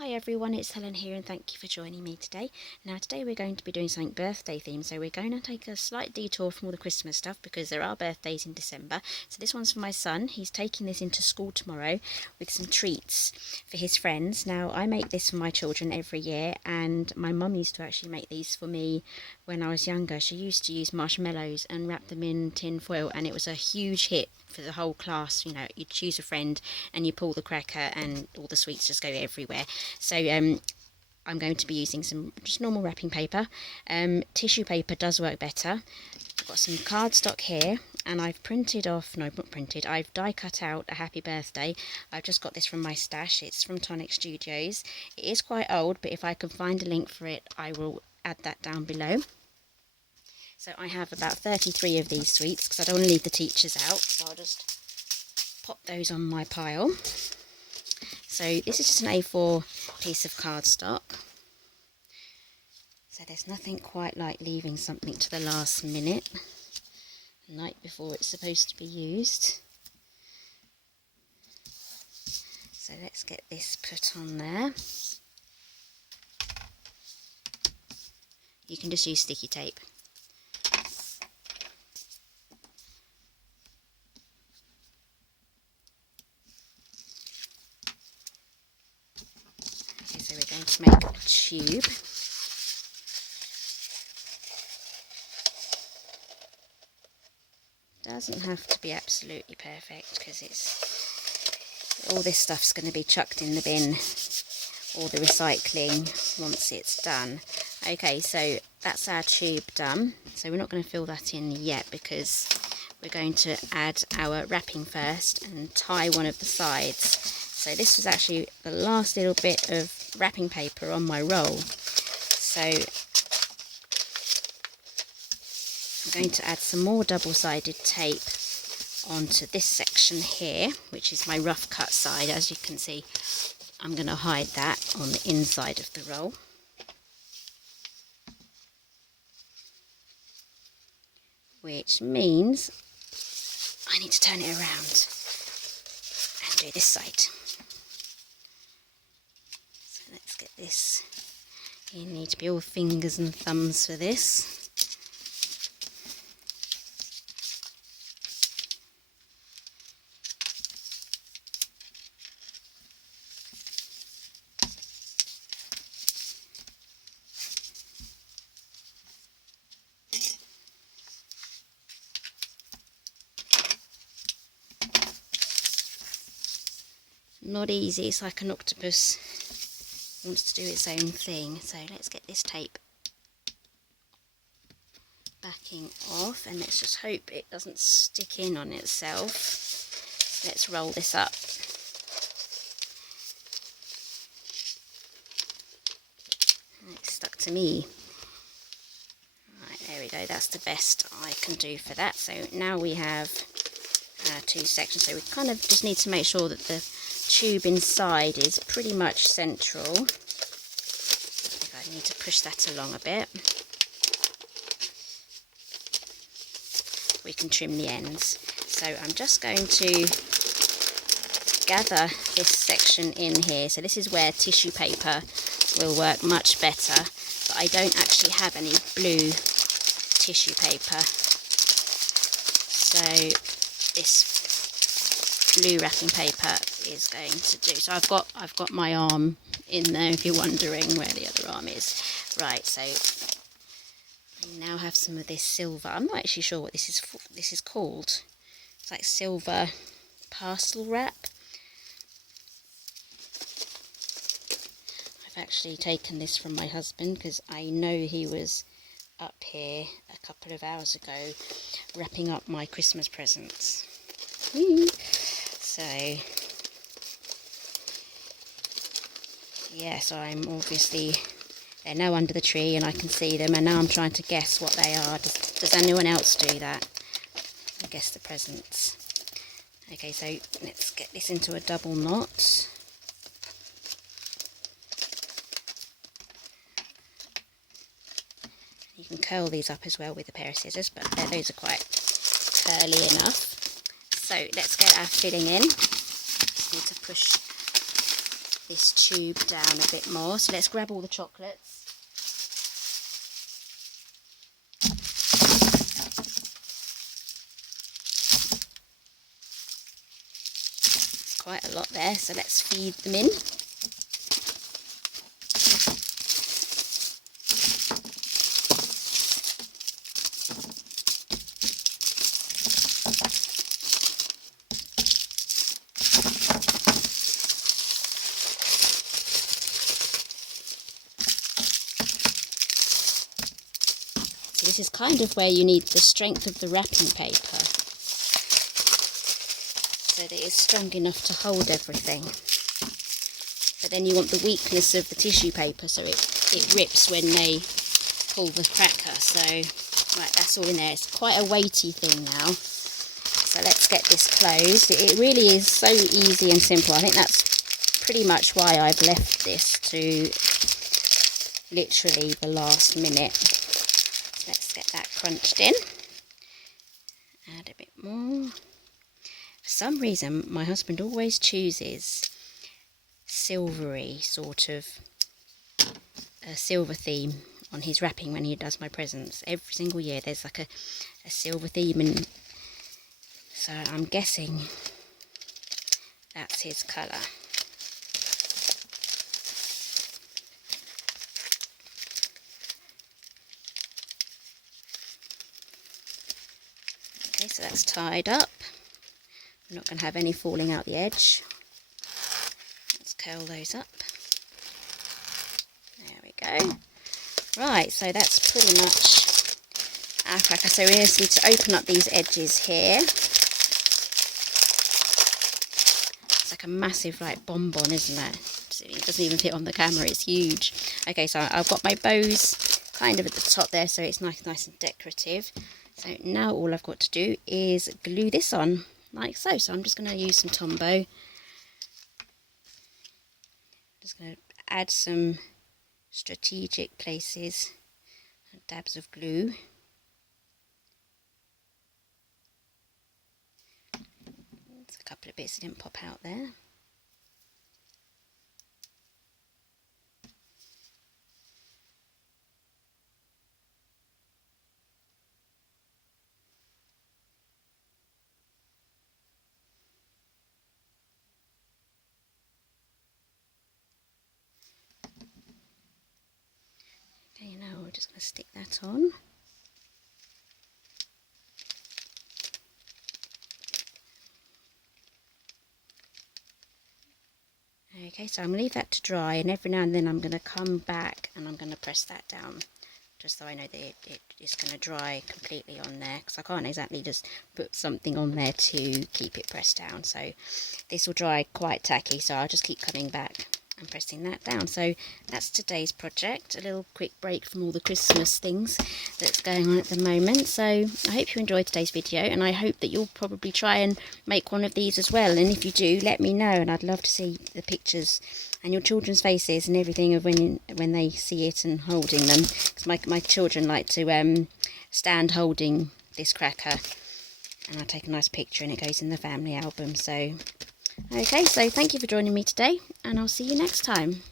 Hi everyone, it's Helen here and thank you for joining me today. Now today we're going to be doing something birthday themed, so we're going to take a slight detour from all the Christmas stuff because there are birthdays in December. So this one's for my son. He's taking this into school tomorrow with some treats for his friends. Now I make this for my children every year, and my mum used to actually make these for me when I was younger. She used to use marshmallows and wrap them in tin foil, and it was a huge hit for the whole class. You know, you choose a friend and you pull the cracker and all the sweets just go everywhere. So I'm going to be using some just normal wrapping paper. Tissue paper does work better. I've got some cardstock here, and I've printed off, no, not printed, I've die cut out a happy birthday. I've just got this from my stash. It's from Tonic Studios. It is quite old, but if I can find a link for it, I will add that down below. So I have about 33 of these sweets because I don't want to leave the teachers out, so I'll just pop those on my pile. So this is just an A4 piece of cardstock. So there's nothing quite like leaving something to the last minute, the night before it's supposed to be used. So let's get this put on there. You can just use sticky tape. So we're going to make a tube. Doesn't have to be absolutely perfect because all this stuff's going to be chucked in the bin or the recycling once it's done. Okay, so that's our tube done. So we're not going to fill that in yet because we're going to add our wrapping first and tie one of the sides. So this was actually the last little bit of wrapping paper on my roll. So I'm going to add some more double-sided tape onto this section here, which is my rough cut side. As you can see, I'm going to hide that on the inside of the roll. Which means I need to turn it around and do this side. So let's get this. You need to be all fingers and thumbs for this. Not easy, it's like an octopus wants to do its own thing. So let's get this tape backing off, and let's just hope it doesn't stick in on itself. Let's roll this up. It's stuck to me. Right, there we go, that's the best I can do for that. So now we have two sections, so we kind of just need to make sure that the tube inside is pretty much central. I think I need to push that along a bit. We can trim the ends. So I'm just going to gather this section in here. So this is where tissue paper will work much better, but I don't actually have any blue tissue paper. So this blue wrapping paper is going to do. So I've got my arm in there if you're wondering where the other arm is. Right, so I now have some of this silver. I'm not actually sure what this is called. It's like silver parcel wrap. I've actually taken this from my husband because I know he was up here a couple of hours ago wrapping up my Christmas presents. So yeah, so I'm obviously, they're now under the tree and I can see them, and now I'm trying to guess what they are. Does anyone else do that? I guess the presents. Okay, so let's get this into a double knot. You can curl these up as well with a pair of scissors, but those are quite curly enough. So let's get our filling in. Just need to push this tube down a bit more. So let's grab all the chocolates. Quite a lot there, so let's feed them in. So this is kind of where you need the strength of the wrapping paper, so that it's strong enough to hold everything. But then you want the weakness of the tissue paper, so it rips when they pull the cracker. So, right, that's all in there. It's quite a weighty thing now. So let's get this closed. It really is so easy and simple. I think that's pretty much why I've left this to literally the last minute. So let's get that crunched in. Add a bit more. For some reason, my husband always chooses silvery, sort of a silver theme on his wrapping when he does my presents. Every single year there's like a silver theme, and so I'm guessing that's his colour. Okay, so that's tied up. I'm not going to have any falling out the edge. Let's curl those up. There we go. Right, so that's pretty much our cracker. So we just need to open up these edges here. It's like a massive like bonbon, isn't it? It doesn't even fit on the camera, it's huge. Okay, so I've got my bows kind of at the top there, so it's nice and decorative. So now all I've got to do is glue this on. Like so. So I'm just going to use some Tombow. Just going to add some strategic places, dabs of glue. There's a couple of bits that didn't pop out there. Okay, now we're just going to stick that on. Okay, so I'm going to leave that to dry, and every now and then I'm going to come back and I'm going to press that down, just so I know that it is going to dry completely on there, because I can't exactly just put something on there to keep it pressed down. So this will dry quite tacky, so I'll just keep coming back and pressing that down. So that's today's project, a little quick break from all the Christmas things that's going on at the moment. So I hope you enjoyed today's video, and I hope that you'll probably try and make one of these as well. And if you do, let me know, and I'd love to see the pictures and your children's faces and everything of when they see it and holding them, because my children like to stand holding this cracker, and I take a nice picture and it goes in the family album. So okay, so thank you for joining me today, and I'll see you next time.